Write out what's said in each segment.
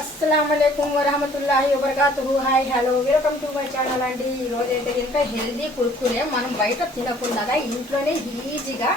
అస్సలాముఅలైకుం వరహమతుల్లాహి వబరకాతుహు. Hi hello, welcome to my channel అండి. ఈరోజు అయితే ఇంకా హెల్దీ కుర్కురే మనం బయట తినకుండా ఇంట్లోనే ఈజీగా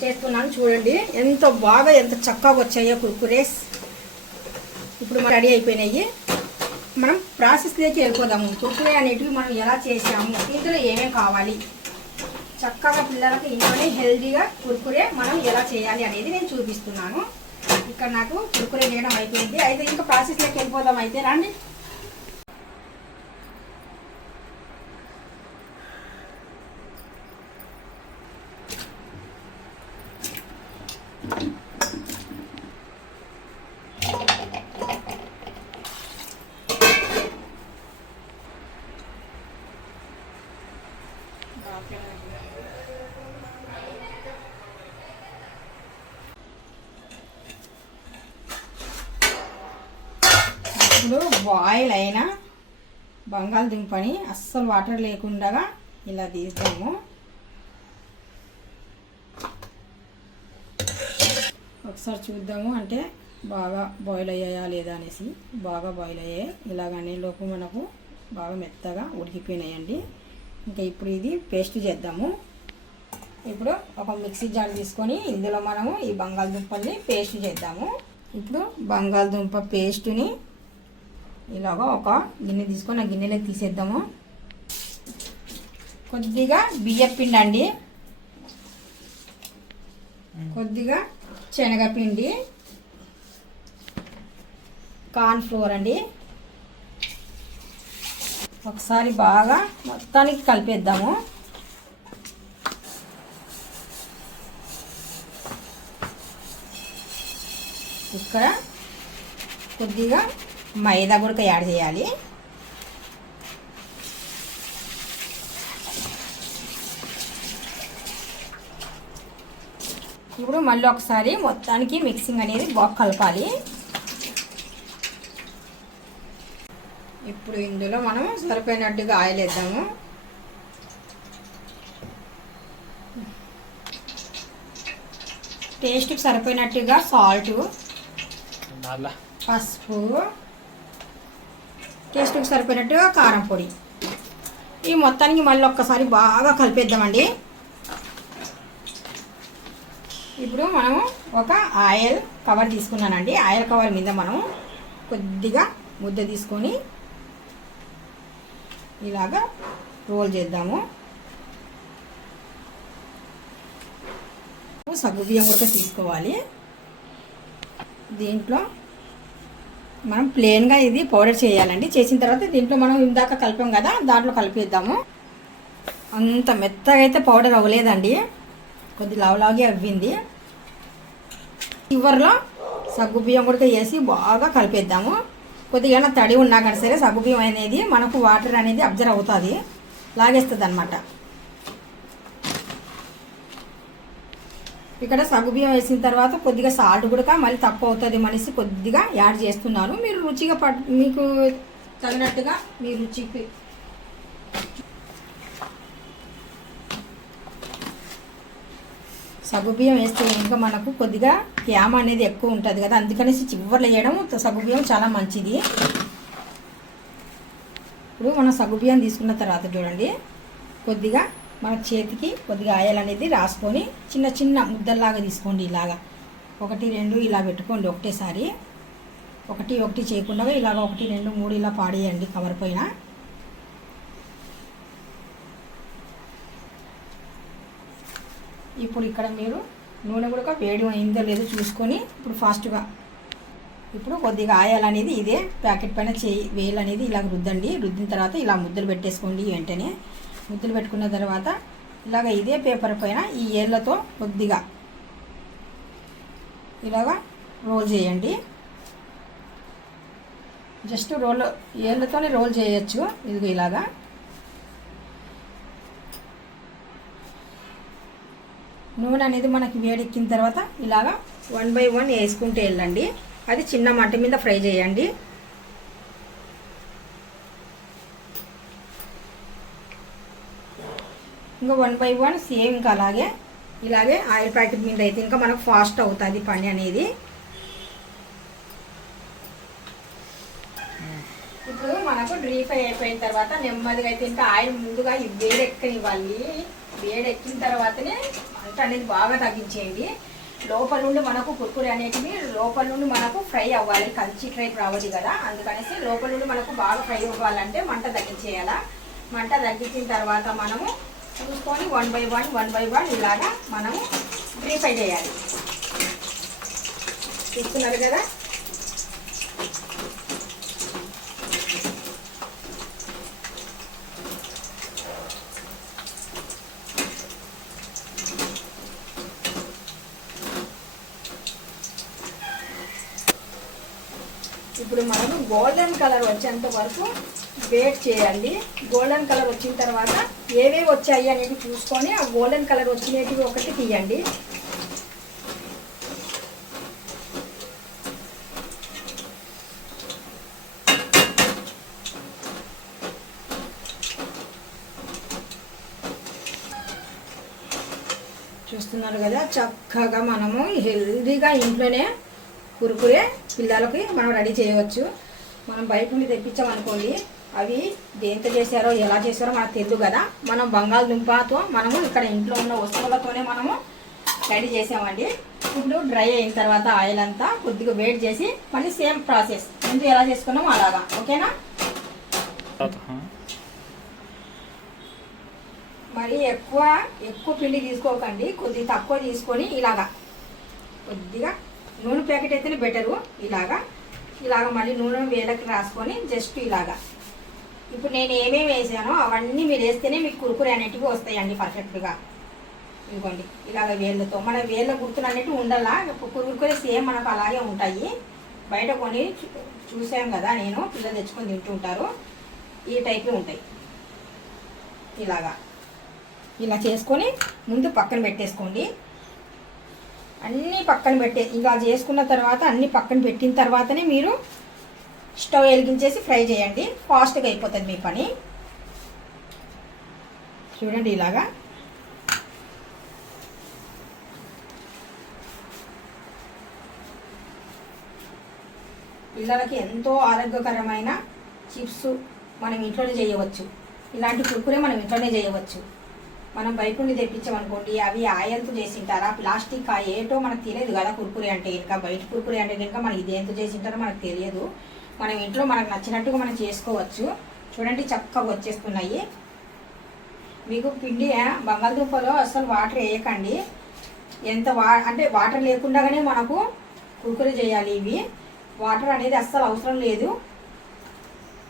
చేస్తున్నాను. చూడండి ఎంత చక్కగా వచ్చాయో కుర్కురేస్. ఇప్పుడు రెడీ అయిపోయినాయి. మనం ప్రాసెస్లోకి వెళ్ళిపోదాము. కుర్కురే అనేటివి మనం ఎలా చేసాము, ఇందులో ఏమేమి కావాలి, చక్కగా పిల్లలకు ఇంట్లోనే హెల్దీగా కుర్కురే మనం ఎలా చేయాలి అనేది నేను చూపిస్తున్నాను. ఇక్కడ నాకు కుర్కురే చేయడం అయిపోయింది. అయితే ఇంకా ప్రాసెస్లోకి వెళ్ళిపోదాం. అయితే రండి. ఇప్పుడు బాయిల్ అయిన బంగాళదుంపని అస్సలు వాటర్ లేకుండా ఇలా తీద్దాము. ఒకసారి చూద్దాము, అంటే బాగా బాయిల్ అయ్యాయా లేదా అనేసి. బాగా బాయిల్ అయ్యాయి. ఇలాగనే లోపు మనకు బాగా మెత్తగా ఉడికిపోయినాయండి. ఇంకా ఇప్పుడు ఇది పేస్ట్ చేద్దాము. ఇప్పుడు ఒక మిక్సీ జార్ తీసుకొని ఇందులో మనము ఈ బంగాళదుంపల్ని పేస్ట్ చేద్దాము. ఇప్పుడు బంగాళదుంప పేస్ట్ని ఇలాగా ఒక గిన్నె తీసుకొని ఆ గిన్నెలోకి తీసేద్దాము. కొద్దిగా బియ్యపిండి అండి, కొద్దిగా శనగపిండి, కార్న్ ఫ్లోర్ అండి. ఒకసారి బాగా మొత్తానికి కలిపేద్దాము. ఇక్కడ కొద్దిగా మైదా కూడా యాడ్ చేయాలి. ఇప్పుడు మళ్ళీ ఒకసారి మొత్తానికి మిక్సింగ్ అనేది బాగా కలపాలి. ఇప్పుడు ఇందులో మనం సరిపోయినట్టుగా ఆయిల్ వేద్దాము. టేస్ట్కి సరిపోయినట్టుగా సాల్ట్, పసుపు, టేస్ట్కి సరిపోయినట్టుగా కారం పొడి. ఈ మొత్తానికి మళ్ళీ ఒక్కసారి బాగా కలిపేద్దామండి. ఇప్పుడు మనము ఒక ఆయిల్ కవర్ తీసుకున్నానండి. ఆయిల్ కవర్ మీద మనం కొద్దిగా ముద్ద తీసుకొని ఇలాగా రోల్ చేద్దాము. సగ్గుబియ్యం కూడా తీసుకోవాలి. దీంట్లో మనం ప్లెయిన్గా ఇది పౌడర్ చేయాలండి. చేసిన తర్వాత దీంట్లో మనం ఇందాక కలిపాం కదా, దాంట్లో కలిపేద్దాము. అంత మెత్తగా అయితే పౌడర్ అవ్వలేదండి, కొద్ది లావులాగే అవ్వింది. చివరిలో సగ్గుబియ్యం కూడా వేసి బాగా కలిపేద్దాము. కొద్దిగా తడి ఉన్నా కానీ సరే సగ్గుబియ్యం అనేది మనకు వాటర్ అనేది అబ్జర్వ్ అవుతుంది, లాగేస్తుంది అన్నమాట. ఇక్కడ సగ్గుబియ్యం వేసిన తర్వాత కొద్దిగా సాల్ట్ కూడా మళ్ళీ తక్కువ అవుతుంది అనేసి కొద్దిగా యాడ్ చేస్తున్నాను. మీరు రుచిగా మీకు తగినట్టుగా మీ రుచికి. సగ్గుబియ్యం వేస్తే ఇంకా మనకు కొద్దిగా తేమ అనేది ఎక్కువ ఉంటుంది కదా, అందుకనేసి చివర్లు వేయడం సగ్గుబియ్యం చాలా మంచిది. ఇప్పుడు మనం సగ్గుబియ్యం తీసుకున్న తర్వాత చూడండి, కొద్దిగా మన చేతికి కొద్దిగా ఆయిల్ అనేది రాసుకొని చిన్న చిన్న ముద్దల్లాగా తీసుకోండి. ఇలాగా 1, 2 ఇలా పెట్టుకోండి ఒకటేసారి. ఒకటి చేయకుండా ఇలాగ 1, 2, 3 ఇలా పాడేయండి కవర్ పైన. ఇప్పుడు ఇక్కడ మీరు నూనె కూడా వేడి అయిందో లేదో చూసుకొని ఇప్పుడు ఫాస్ట్గా ఇప్పుడు కొద్దిగా ఆయిల్ అనేది ఇదే ప్యాకెట్ పైన వేలు అనేది ఇలా రుద్దండి. రుద్దిన తర్వాత ఇలా ముద్దలు పెట్టేసుకోండి. వెంటనే ముద్దలు పెట్టుకున్న తర్వాత ఇలాగ ఇదే పేపర్ పైన ఈ ఏళ్ళతో కొద్దిగా ఇలాగా రోల్ చేయండి. జస్ట్ ఏళ్ళతోనే రోల్ చేయొచ్చు. ఇదిగో ఇలాగా నూనె అనేది మనకి వేడెక్కిన తర్వాత ఇలాగా 1 by 1 వేసుకుంటూ వెళ్ళండి. అది చిన్న మంట మీద ఫ్రై చేయండి. ఇంకా 1 by 1 సేమ్ ఇంకా ఇలాగే ఆయిల్ ప్యాకెట్ మీద అయితే ఇంకా మనకు ఫాస్ట్ అవుతుంది పని అనేది. ఇప్పుడు మనకు డ్రీ ఫ్రై అయిపోయిన తర్వాత నెమ్మదిగా అయితే ఇంకా ఆయిల్ ముందుగా ఈ వేడెక్కనివ్వాలి. వేడెక్కిన తర్వాతనే మంట అనేది బాగా తగ్గించేయండి. లోపల నుండి మనకు కుర్కురే అనేటివి లోపల నుండి మనకు ఫ్రై అవ్వాలి, కంచి ఫ్రై రావాలి కదా. అందుకనేసి లోపల నుండి మనకు బాగా ఫ్రై అవ్వాలంటే మంట తగ్గించేయాలా. మంట తగ్గించిన తర్వాత మనము చూసుకొని 1 by 1 ఇలాగా మనము డ్రీ ఫ్రై చేయాలి. చూస్తున్నారు కదా. ఇప్పుడు మనము గోల్డెన్ కలర్ వచ్చేంత వరకు వెయిట్ చేయండి. గోల్డెన్ కలర్ వచ్చిన తర్వాత ఏవేవి వచ్చాయి అనేది చూసుకొని ఆ గోల్డెన్ కలర్ వచ్చినవి ఒకటి తీయండి. చూస్తున్నారు కదా, చక్కగా మనము హెల్దీగా ఇంట్లోనే కురుకురే పిల్లలకి మనం రెడీ చేయవచ్చు. మనం బయట నుండి తెప్పించామనుకోండి, అవి దేంతో చేశారో ఎలా చేశారో మనకు తెలియదు కదా. మనం బంగాళదుంపతో మనము ఇక్కడ ఇంట్లో ఉన్న వస్తువులతోనే మనము రెడీ చేసామండి. ఇప్పుడు డ్రై అయిన తర్వాత ఆయిల్ అంతా కొద్దిగా వేడి చేసి మళ్ళీ సేమ్ ప్రాసెస్ ముందు ఎలా చేసుకున్నామో అలాగా. ఓకేనా. మరి ఎక్కువ పిండి తీసుకోకండి, కొద్దిగా తక్కువ తీసుకొని ఇలాగా కొద్దిగా నూనె ప్యాకెట్ అయితేనే బెటరు. ఇలాగా మళ్ళీ నూనె వేళ్ళకి రాసుకొని జస్ట్ ఇలాగా. ఇప్పుడు నేను ఏమేమి వేసానో అవన్నీ మీరు వేస్తేనే మీకు కురుకురే అనేటివి వస్తాయండి పర్ఫెక్ట్గా. ఇదిగోండి ఇలాగ వేళ్ళతో మన వేళ్ళ గుర్తులు అనేటివి ఉండాలా. కురుకురే సేమ్ మనకు అలాగే ఉంటాయి. బయట కొని చూసాం కదా, నేను పిల్లలు తెచ్చుకొని తింటుంటారు. ఈ టైప్లో ఉంటాయి. ఇలా చేసుకొని ముందు పక్కన పెట్టేసుకోండి. అన్నీ పక్కన ఇలా చేసుకున్న తర్వాత అన్నీ పక్కన పెట్టిన తర్వాతనే మీరు స్టవ్ వెలిగించేసి ఫ్రై చేయండి. ఫాస్ట్గా అయిపోతుంది మీ పని. చూడండి ఇలాగా. పిల్లలకి ఎంతో ఆరోగ్యకరమైన చిప్స్ మనం ఇంట్లోనే చేయవచ్చు. ఇలాంటి కుర్కురే మనం ఇంట్లోనే చేయవచ్చు. మనం బయట నుండి తెప్పించామనుకోండి, అవి ఆయిల్తో చేసింటారా ప్లాస్టిక్ ఏటో మనకు తెలియదు కదా. కుర్కురే అంటే ఇంకా బయట కుర్కురే అంటే కనుక మనకి ఇదేంతో చేసింటారో మనకు తెలియదు. మనం ఇంట్లో మనకు నచ్చినట్టుగా మనం చేసుకోవచ్చు. చూడండి చక్కగా వచ్చేస్తున్నాయి. మీకు పిండి బంగాళదుంపలో అసలు వాటర్ వేయకండి. అంటే వాటర్ లేకుండానే మనకు కుర్కురే చేయాలి. ఇవి వాటర్ అనేది అస్సలు అవసరం లేదు.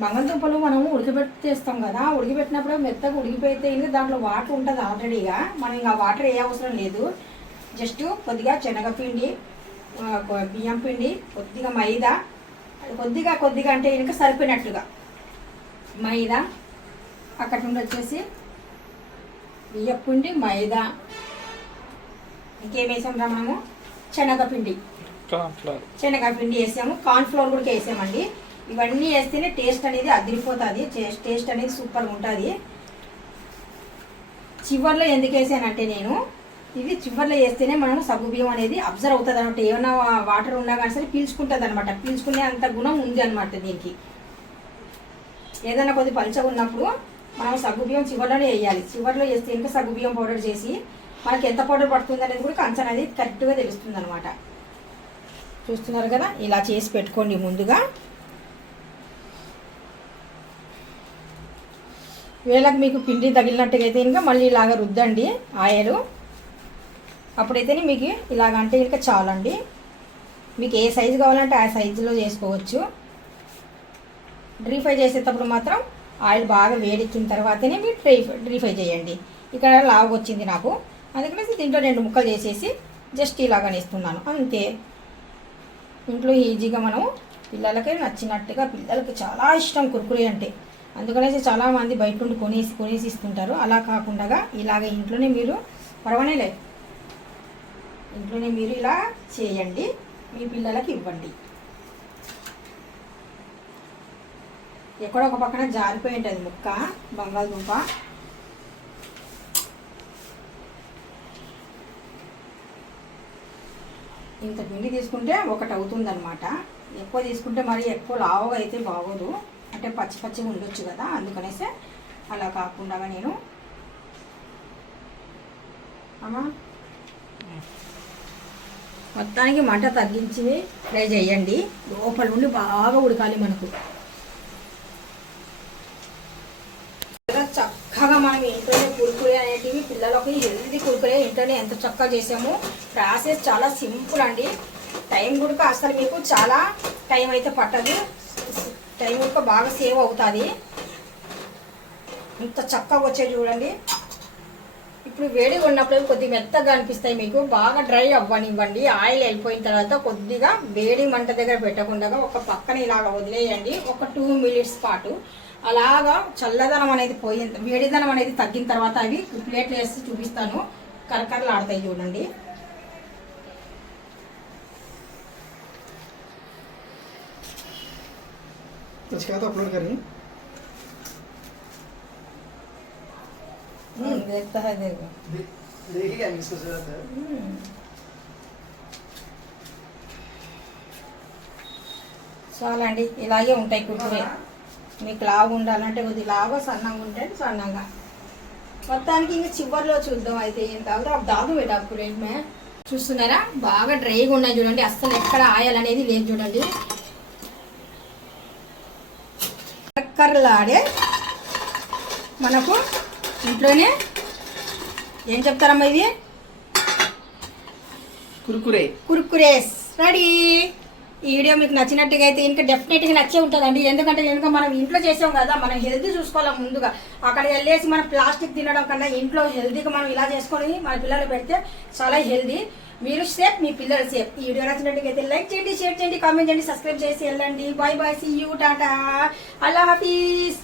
బంగాళదుంపలు మనము ఉడకబెట్టేస్తాం కదా, ఉడకబెట్టినప్పుడు మెత్తగా ఉడికిపోతే ఇంకా దాంట్లో వాటర్ ఉంటుంది ఆల్రెడీగా. మనం ఇంకా వాటర్ ఏ అవసరం లేదు. జస్ట్ కొద్దిగా శనగపిండి, బియ్యం పిండి, కొద్దిగా మైదా, కొద్దిగా అంటే ఇంకా సరిపోయినట్టుగా మైదా, అక్కడి నుండి వచ్చేసి బియ్యం పిండి, మైదా, ఇంకేం వేసాం రా మనము శనగపిండి వేసాము, కార్న్ఫ్లోర్ కూడా వేసామండి. ఇవన్నీ వేస్తేనే టేస్ట్ అనేది అదిరిపోతుంది. టేస్ట్ అనేది సూపర్గా ఉంటుంది. చివర్లో ఎందుకు వేసానంటే నేను ఇవి చివర్లో వేస్తేనే మనం సగ్గుబియ్యం అనేది అబ్జర్వ్ అవుతుంది అనమాట. ఏమైనా వాటర్ ఉన్నా కానీ సరే పీల్చుకుంటుంది అనమాట. పీల్చుకునే అంత గుణం ఉంది అనమాట దీనికి. ఏదైనా కొద్ది పలుచగా ఉన్నప్పుడు మనం సగ్గుబియ్యం చివర్లోనే వేయాలి. చివర్లో వేస్తే ఇంకా సగ్గుబియ్యం పౌడర్ చేసి మనకి ఎంత పౌడర్ పడుతుంది అనేది కూడా కంచం అనేది కరెక్ట్గా తెలుస్తుంది అనమాట. చూస్తున్నారు కదా, ఇలా చేసి పెట్టుకోండి ముందుగా. వేళకు మీకు పిండి తగిలినట్టుగా అయితే ఇంకా మళ్ళీ ఇలాగ రుద్దండి ఆయిల్. అప్పుడైతేనే మీకు ఇలాగంటే ఇంకా చాలండి. మీకు ఏ సైజు కావాలంటే ఆ సైజులో చేసుకోవచ్చు. డ్రీ ఫ్రై చేసేటప్పుడు మాత్రం ఆయిల్ బాగా వేడెక్కిన తర్వాతనే మీరు డ్రీ ఫ్రై చేయండి. ఇక్కడ లావు వచ్చింది నాకు, అందుకని దీంట్లో 2 ముక్కలు చేసేసి జస్ట్ ఇలాగ వేస్తున్నాను అంతే. ఇంట్లో ఈజీగా మనం పిల్లలకి నచ్చినట్టుగా, పిల్లలకి చాలా ఇష్టం కుర్కురే అంటే, అందుకనేసి చాలామంది బయట నుండి కొనేసి ఇస్తుంటారు. అలా కాకుండా ఇలాగ ఇంట్లోనే మీరు పర్వాలేదు ఇంట్లోనే మీరు ఇలా చేయండి, మీ పిల్లలకి ఇవ్వండి. ఎక్కడో ఒక పక్కన జారిపోయి ఉంటుంది ముక్క బంగాళదుంప. ఇంత పిండి తీసుకుంటే ఒకటి అవుతుందన్నమాట. ఎక్కువ తీసుకుంటే మరి ఎక్కువ లావుగా అయితే బాగోదు. అంటే పచ్చి పచ్చిగా ఉండొచ్చు కదా, అందుకనేసి అలా కాకుండా నేను అమ్మా మొత్తానికి మంట తగ్గించి ఫ్రై చేయండి. లోపల నుండి బాగా ఉడకాలి మనకు. చక్కగా మనం ఇంట్లోనే కురుకురే అనేటివి పిల్లలకి హెల్తీ కురుకురే ఇంట్లోనే ఎంత చక్కగా చేసామో. ప్రాసెస్ చాలా సింపుల్ అండి. టైం కూడా అసలు మీకు చాలా టైం అయితే పట్టదు, టైం కూడా బాగా సేవ్ అవుతుంది. ఇంత చక్కగా వచ్చేది చూడండి. ఇప్పుడు వేడిగా ఉన్నప్పుడు కొద్దిగా మెత్తగా అనిపిస్తాయి మీకు. బాగా డ్రై అవ్వనివ్వండి. ఆయిల్ అయిపోయిన తర్వాత కొద్దిగా వేడి మంట దగ్గర పెట్టకుండా ఒక పక్కన ఇలాగ వదిలేయండి. ఒక 2 మినిట్స్ పాటు అలాగా చల్లదనం అనేది పోయిన వేడిదనం అనేది తగ్గిన తర్వాత అవి ప్లేట్లు వేసి చూపిస్తాను. కరకరలు ఆడతాయి చూడండి. अपलोड करें देखता है देखो देखिए इसको जरूरत है। చాలా అండి, ఇలాగే ఉంటాయి కుర్కురే. మీకు లావు ఉండాలంటే కొద్ది లాగా, సన్నంగా ఉంటే సన్నంగా. మొత్తానికి ఇంకా చివరిలో చూద్దాం అయితే ఏం తాగుతా దాదు పెట్టాకురే. చూస్తున్నారా బాగా డ్రైగా ఉన్నాయి చూడండి. అస్సలు ఎక్కడ ఆయిల్ అనేది లేదు చూడండి. కర్రలాడే మనకు ఇంట్లోనే ఏం చెప్తారమ్మా ఇది కుర్కురేస్ రెడీ. ఈ వీడియో మీకు నచ్చినట్టుగా అయితే ఇంకా డెఫినెట్గా నచ్చే ఉంటుందండి. ఎందుకంటే మనం ఇంట్లో చేసాం కదా, మనం హెల్తీ చూసుకోవాలి ముందుగా. అక్కడ వెళ్ళేసి మనం ప్లాస్టిక్ తినడం కన్నా ఇంట్లో హెల్తీగా మనం ఇలా చేసుకొని మన పిల్లలు పెడితే చాలా హెల్తీ. మీరు సేఫ్, మీ పిల్లలు సేఫ్. ఈ వీడియో నచ్చినట్టుగా అయితే లైక్ చేయండి, షేర్ చేయండి, కామెంట్ చేయండి, సబ్స్క్రైబ్ చేసి వెళ్ళండి. Bye bye, see you, ta-ta, అల్లా హాఫీజ్.